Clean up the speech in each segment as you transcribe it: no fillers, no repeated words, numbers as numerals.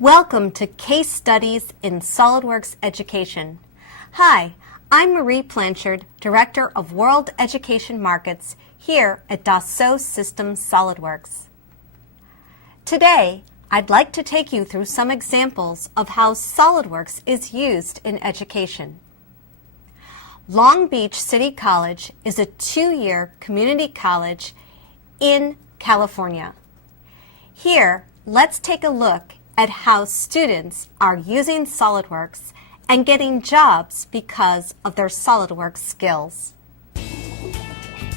Welcome to Case Studies in SOLIDWORKS Education. Hi, I'm Marie Blanchard, Director of World Education Markets here at Dassault Systems SOLIDWORKS. Today, I'd like to take you through some examples of how SOLIDWORKS is used in education. Long Beach City College is a 2-year community college in California. Here, let's take a look at how students are using SOLIDWORKS and getting jobs because of their SOLIDWORKS skills.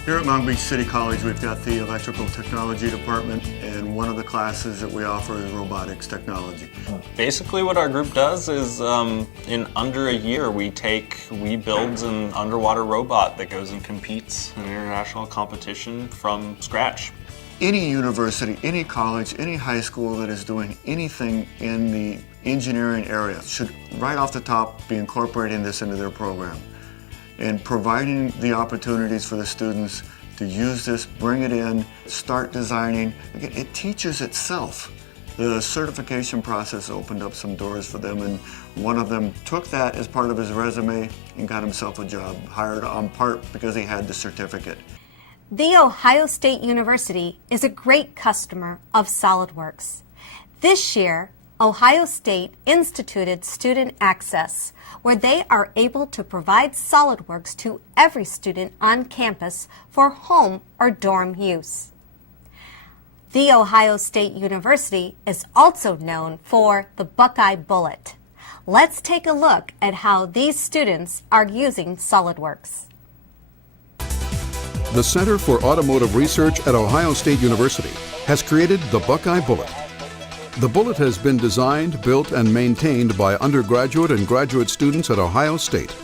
Here at Long Beach City College, we've got the Electrical Technology Department, and one of the classes that we offer is Robotics Technology. Basically what our group does is, in under a year, we build an underwater robot that goes and competes in international competition from scratch. Any university, any college, any high school that is doing anything in the engineering area should, right off the top, be incorporating this into their program and providing the opportunities for the students to use this, bring it in, start designing. Again, it teaches itself. The certification process opened up some doors for them, and one of them took that as part of his resume and got himself a job, hired on part because he had the certificate. The Ohio State University is a great customer of SOLIDWORKS. This year, Ohio State instituted Student Access, where they are able to provide SOLIDWORKS to every student on campus for home or dorm use. The Ohio State University is also known for the Buckeye Bullet. Let's take a look at how these students are using SOLIDWORKS. The Center for Automotive Research at Ohio State University has created the Buckeye Bullet. The Bullet has been designed, built, and maintained by undergraduate and graduate students at Ohio State.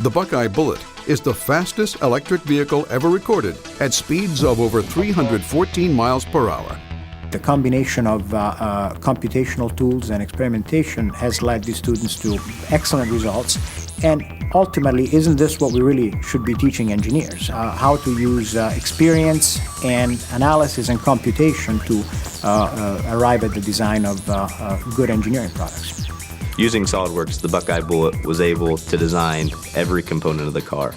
The Buckeye Bullet is the fastest electric vehicle ever recorded at speeds of over 314 miles per hour. The combination of computational tools and experimentation has led the students to excellent results. And ultimately, isn't this what we really should be teaching engineers? How to use experience and analysis and computation to arrive at the design of good engineering products. Using SOLIDWORKS, the Buckeye Bullet was able to design every component of the car,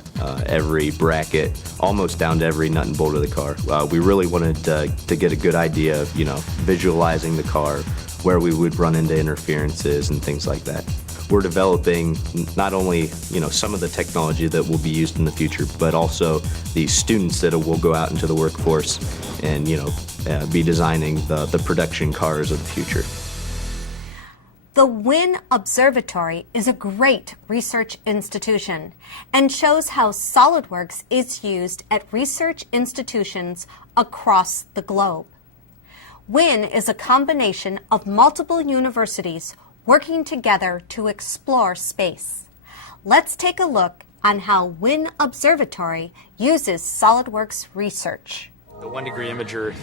every bracket, almost down to every nut and bolt of the car. We really wanted to get a good idea of, visualizing the car, where we would run into interferences and things like that. We're developing not only, some of the technology that will be used in the future, but also the students that will go out into the workforce and, be designing the production cars of the future. The WIN Observatory is a great research institution and shows how SOLIDWORKS is used at research institutions across the globe. WIN is a combination of multiple universities working together to explore space. Let's take a look on how WIN Observatory uses SOLIDWORKS research. The 1-degree imager,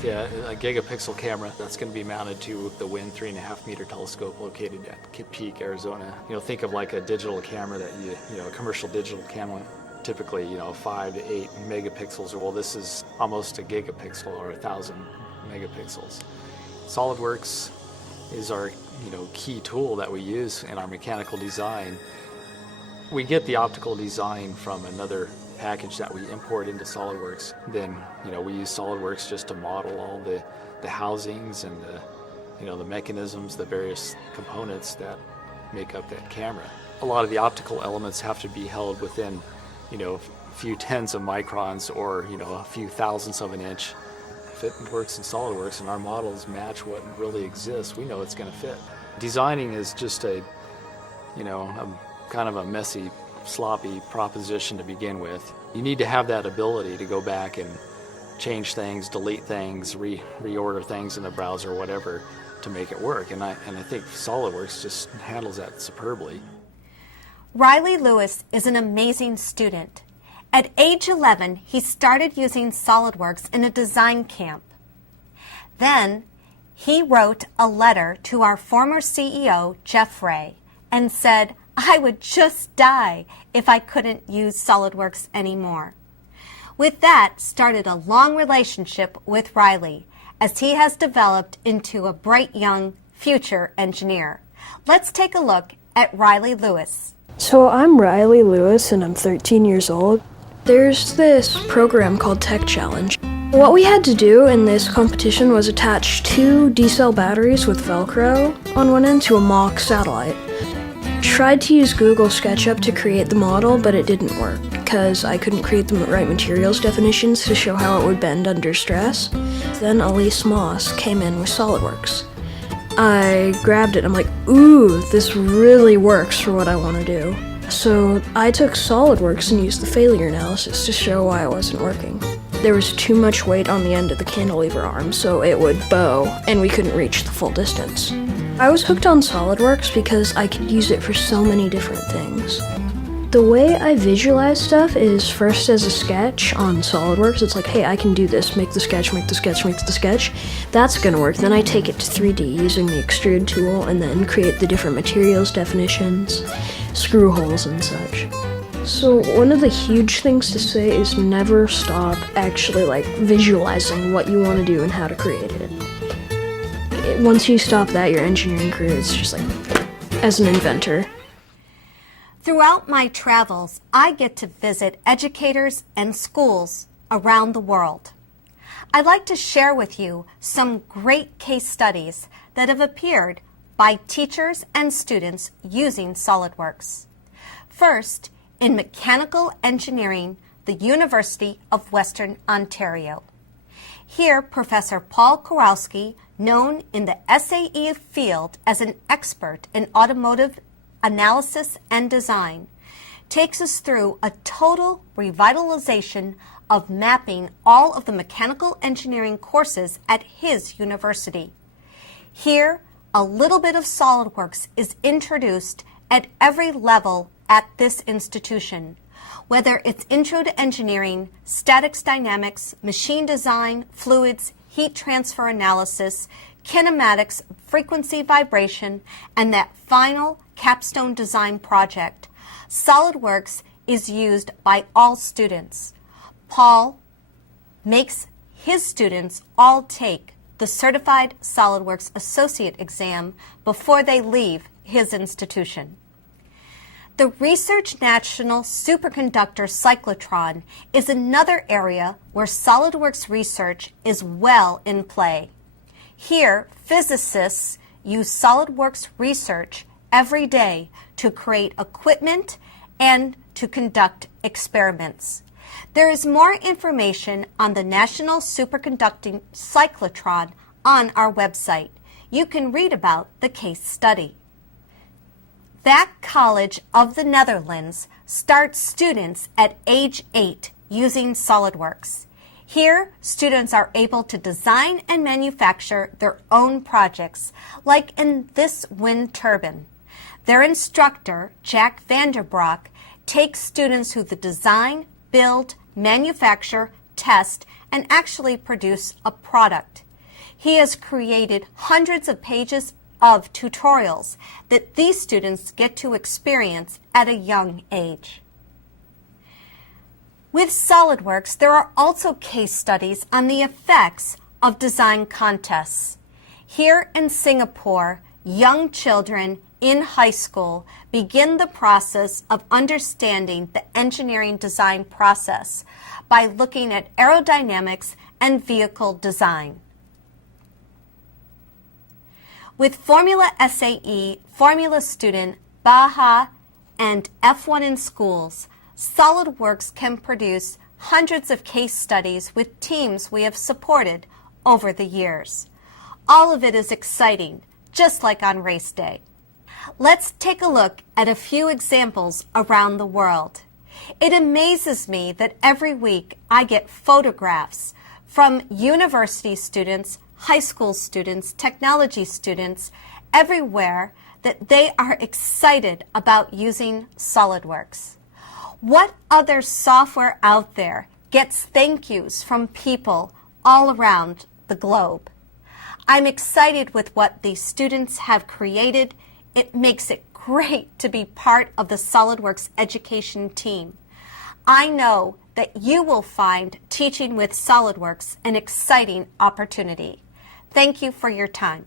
a gigapixel camera that's going to be mounted to the WIN 3.5-meter telescope located at Kitt Peak, Arizona. Think of like a digital camera that a commercial digital camera, typically 5 to 8 megapixels. Well, this is almost a gigapixel or 1,000 megapixels. SOLIDWORKS is our key tool that we use in our mechanical design. We get the optical design from another package that we import into SOLIDWORKS. Then we use SOLIDWORKS just to model all the housings and the mechanisms, the various components that make up that camera. A lot of the optical elements have to be held within a few tenths of microns or a few thousandths of an inch. If it works in SOLIDWORKS and our models match what really exists, we know it's going to fit. Designing is just a kind of a messy, sloppy proposition to begin with. You need to have that ability to go back and change things, delete things, reorder things in the browser, whatever, to make it work. And I think SOLIDWORKS just handles that superbly. Riley Lewis is an amazing student. At age 11, he started using SOLIDWORKS in a design camp. Then, he wrote a letter to our former CEO, Jeff Ray, and said, "I would just die if I couldn't use SOLIDWORKS anymore." With that started a long relationship with Riley, as he has developed into a bright young future engineer. Let's take a look at Riley Lewis. So I'm Riley Lewis and I'm 13 years old. There's this program called Tech Challenge. What we had to do in this competition was attach 2 D-cell batteries with Velcro on one end to a mock satellite. Tried to use Google SketchUp to create the model, but it didn't work because I couldn't create the right materials definitions to show how it would bend under stress. Then Elise Moss came in with SolidWorks. I grabbed it, I'm like, ooh, this really works for what I want to do. So I took SolidWorks and used the failure analysis to show why it wasn't working. There was too much weight on the end of the cantilever arm, so it would bow, and we couldn't reach the full distance. I was hooked on SolidWorks because I could use it for so many different things. The way I visualize stuff is first as a sketch on SolidWorks. It's like, hey, I can do this, make the sketch, make the sketch, make the sketch. That's gonna work. Then I take it to 3D using the extrude tool and then create the different materials definitions, screw holes and such. So one of the huge things to say is never stop actually visualizing what you want to do and how to create it. Once you stop that, your engineering career is just as an inventor. Throughout my travels, I get to visit educators and schools around the world. I'd like to share with you some great case studies that have appeared by teachers and students using SolidWorks. First, in mechanical engineering, the University of Western Ontario. Here, Professor Paul Kowalski, known in the SAE field as an expert in automotive analysis and design, takes us through a total revitalization of mapping all of the mechanical engineering courses at his university. Here, a little bit of SolidWorks is introduced at every level at this institution, whether it's Intro to Engineering, Statics Dynamics, Machine Design, Fluids, Heat Transfer Analysis, Kinematics, Frequency Vibration, and that final capstone design project. SolidWorks is used by all students. Paul makes his students all take the Certified SolidWorks Associate exam before they leave his institution. The Research National Superconductor Cyclotron is another area where SolidWorks research is well in play. Here, physicists use SolidWorks research every day to create equipment and to conduct experiments. There is more information on the National Superconducting Cyclotron on our website. You can read about the case study. That College of the Netherlands starts students at age 8 using SolidWorks. Here, students are able to design and manufacture their own projects, like in this wind turbine. Their instructor, Jack Vanderbroek, takes students who design, build, manufacture, test, and actually produce a product. He has created hundreds of pages of tutorials that these students get to experience at a young age. With SolidWorks, there are also case studies on the effects of design contests. Here in Singapore, young children in high school begin the process of understanding the engineering design process by looking at aerodynamics and vehicle design. With Formula SAE, Formula Student, Baja, and F1 in schools, SolidWorks can produce hundreds of case studies with teams we have supported over the years. All of it is exciting, just like on race day. Let's take a look at a few examples around the world. It amazes me that every week I get photographs from university students, high school students, technology students, everywhere that they are excited about using SolidWorks. What other software out there gets thank yous from people all around the globe? I'm excited with what these students have created. It makes it great to be part of the SolidWorks education team. I know that you will find teaching with SolidWorks an exciting opportunity. Thank you for your time.